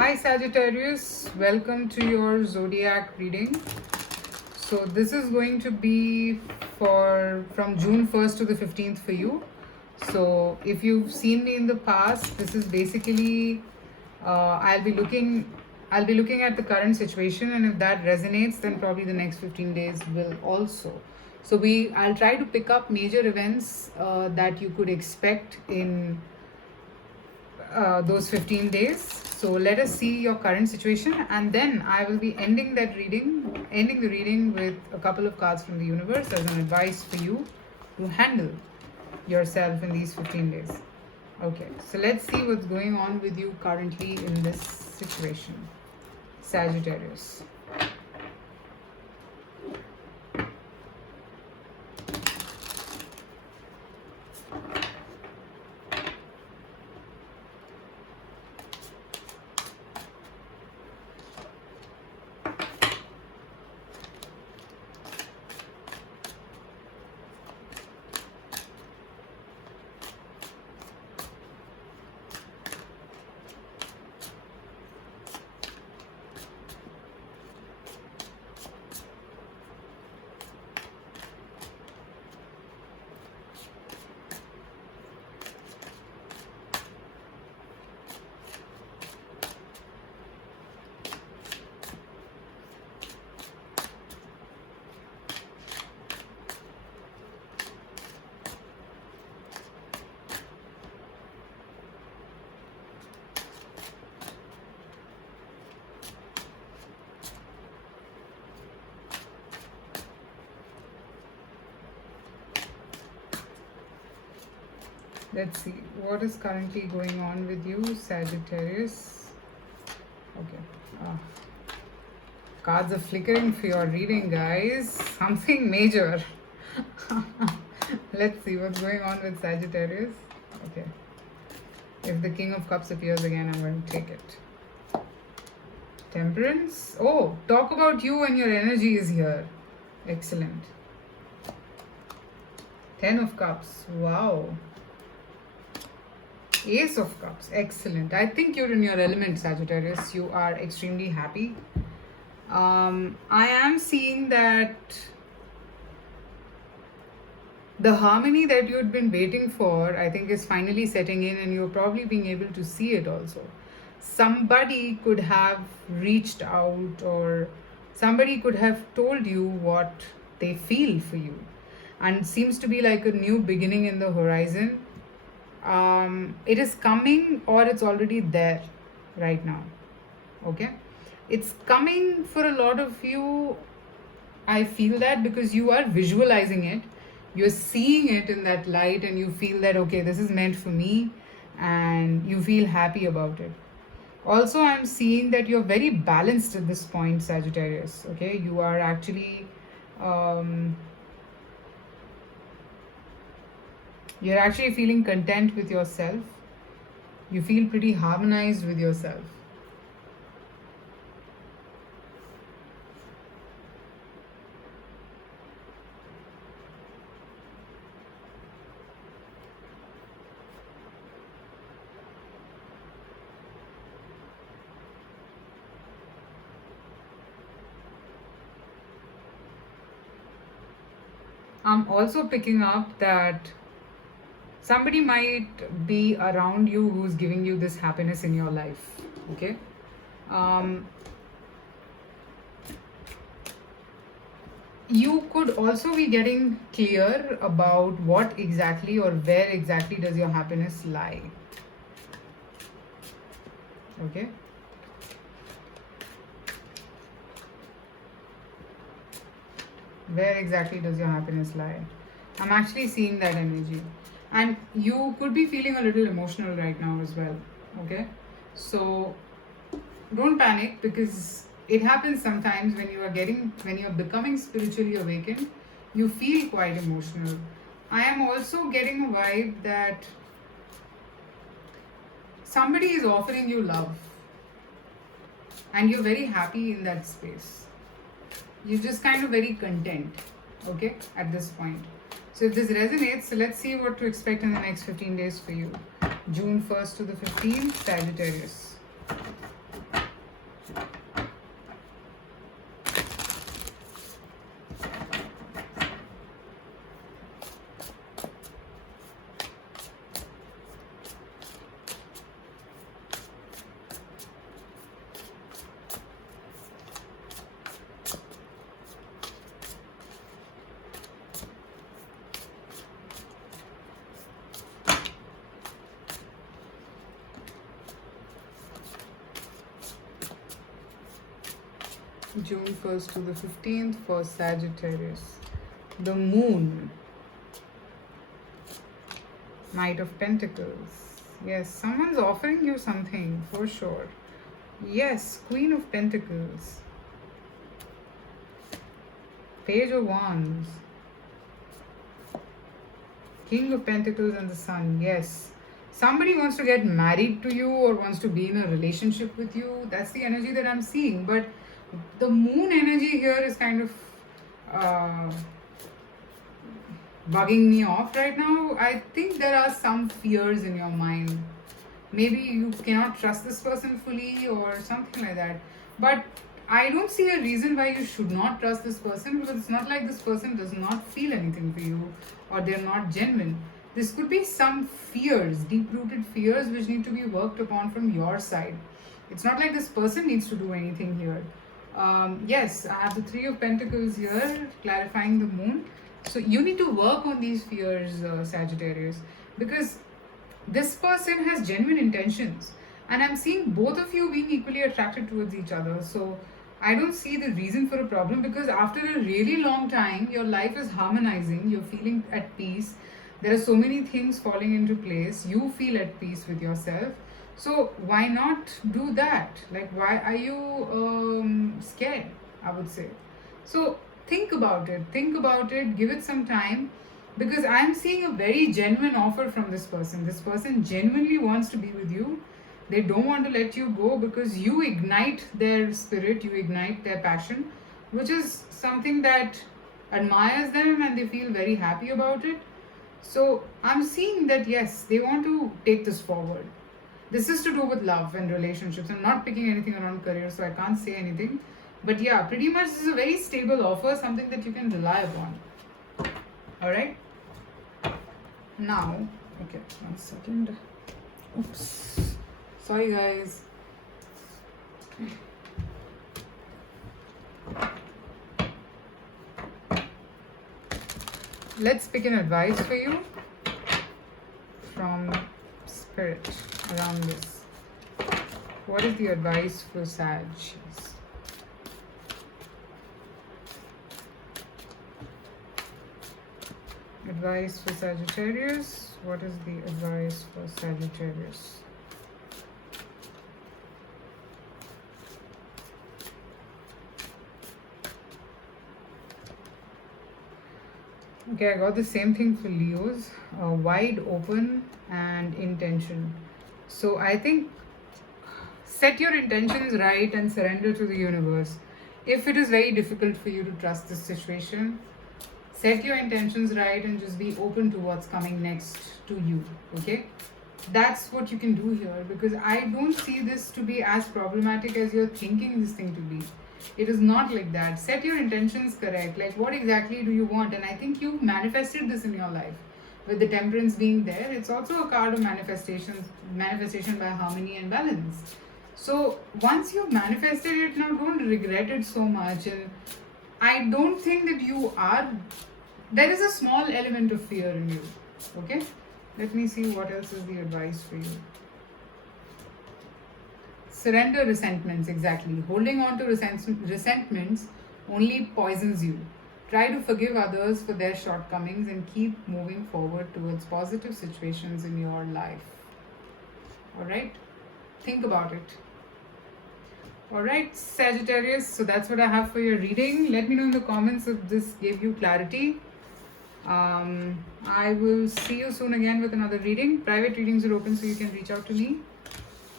Hi Sagittarius, welcome to your zodiac reading. So this is going to be for from June 1st to the 15th for you. So if you've seen me in the past, this is basically I'll be looking at the current situation, and if that resonates, then probably the next 15 days will also. So I'll try to pick up major events that you could expect in those 15 days. So let us see your current situation, and then I will be ending the reading with a couple of cards from the universe as an advice for you to handle yourself in these 15 days. Okay, so let's see what's going on with you currently in this situation, Sagittarius. Let's see what is currently going on with you, Sagittarius. Okay. Cards are flickering for your reading, guys. Something major. Let's see what's going on with Sagittarius. Okay. If the King of Cups appears again, I'm going to take it. Temperance. Oh, talk about you when your energy is here. Excellent. 10 of Cups. Wow. Ace of Cups. Excellent. I think you're in your element, Sagittarius. You are extremely happy. I am seeing that the harmony that you had been waiting for, I think, is finally setting in, and you're probably being able to see it also. Somebody could have reached out, or somebody could have told you what they feel for you, and it seems to be like a new beginning in the horizon. It is coming, or it's already there right now. Okay, it's coming for a lot of you. I feel that because you are visualizing it, you're seeing it in that light, and you feel that okay, this is meant for me, and you feel happy about it. Also, I'm seeing that you're very balanced at this point, Sagittarius. Okay, you are actually you're actually feeling content with yourself. You feel pretty harmonized with yourself. I'm also picking up that somebody might be around you who's giving you this happiness in your life. Okay, um, you could also be getting clear about what exactly or where exactly does your happiness lie. Okay, where exactly does your happiness lie? I'm actually seeing that energy, and you could be feeling a little emotional right now as well. Okay, so don't panic, because it happens sometimes when you're becoming spiritually awakened, you feel quite emotional. I am also getting a vibe that somebody is offering you love, and you're very happy in that space. You're just kind of very content, okay, at this point. So if this resonates, so let's see what to expect in the next 15 days for you. June 1st to the 15th, Sagittarius. June 1st to the 15th for Sagittarius. The Moon. Knight of Pentacles. Yes, someone's offering you something for sure. Yes, Queen of Pentacles. Page of Wands. King of Pentacles and the Sun. Yes. Somebody wants to get married to you or wants to be in a relationship with you. That's the energy that I'm seeing. But the Moon energy here is kind of bugging me off right now. I think there are some fears in your mind. Maybe you cannot trust this person fully or something like that. But I don't see a reason why you should not trust this person, because it's not like this person does not feel anything for you or they're not genuine. This could be some fears, deep-rooted fears, which need to be worked upon from your side. It's not like this person needs to do anything here. Yes, I have the Three of Pentacles here, clarifying the Moon. So you need to work on these fears, Sagittarius, because this person has genuine intentions, and I'm seeing both of you being equally attracted towards each other. So I don't see the reason for a problem, because after a really long time, your life is harmonizing, you're feeling at peace. There are so many things falling into place. You feel at peace with yourself. So why not do that? Like, why are you scared? I would say. So think about it. Think about it. Give it some time, because I'm seeing a very genuine offer from this person. This person genuinely wants to be with you. They don't want to let you go, because you ignite their spirit, you ignite their passion, which is something that admires them and they feel very happy about it. So I'm seeing that yes, they want to take this forward. This is to do with love and relationships. I'm not picking anything around career, so I can't say anything. But yeah, pretty much this is a very stable offer, something that you can rely upon. Alright? Now, okay, 1 second. Oops. Sorry, guys. Let's pick an advice for you from Spirit around this. What is the advice for Sag? Advice for Sagittarius. What is the advice for Sagittarius? Okay, I got the same thing for Leos. Wide open and intention. So I think set your intentions right and surrender to the universe. If it is very difficult for you to trust this situation, set your intentions right and just be open to what's coming next to you. Okay? That's what you can do here, because I don't see this to be as problematic as you're thinking this thing to be. It is not like that. Set your intentions correct. Like, what exactly do you want? And I think you manifested this in your life. With the Temperance being there, it's also a card of manifestation by harmony and balance. So once you've manifested it, now don't regret it so much. And I don't think that you are. There is a small element of fear in you. Okay? Let me see what else is the advice for you. Surrender resentments, exactly. Holding on to resentments only poisons you. Try to forgive others for their shortcomings and keep moving forward towards positive situations in your life. Alright? Think about it. Alright, Sagittarius, so that's what I have for your reading. Let me know in the comments if this gave you clarity. I will see you soon again with another reading. Private readings are open, so you can reach out to me.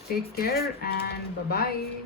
Take care and bye-bye.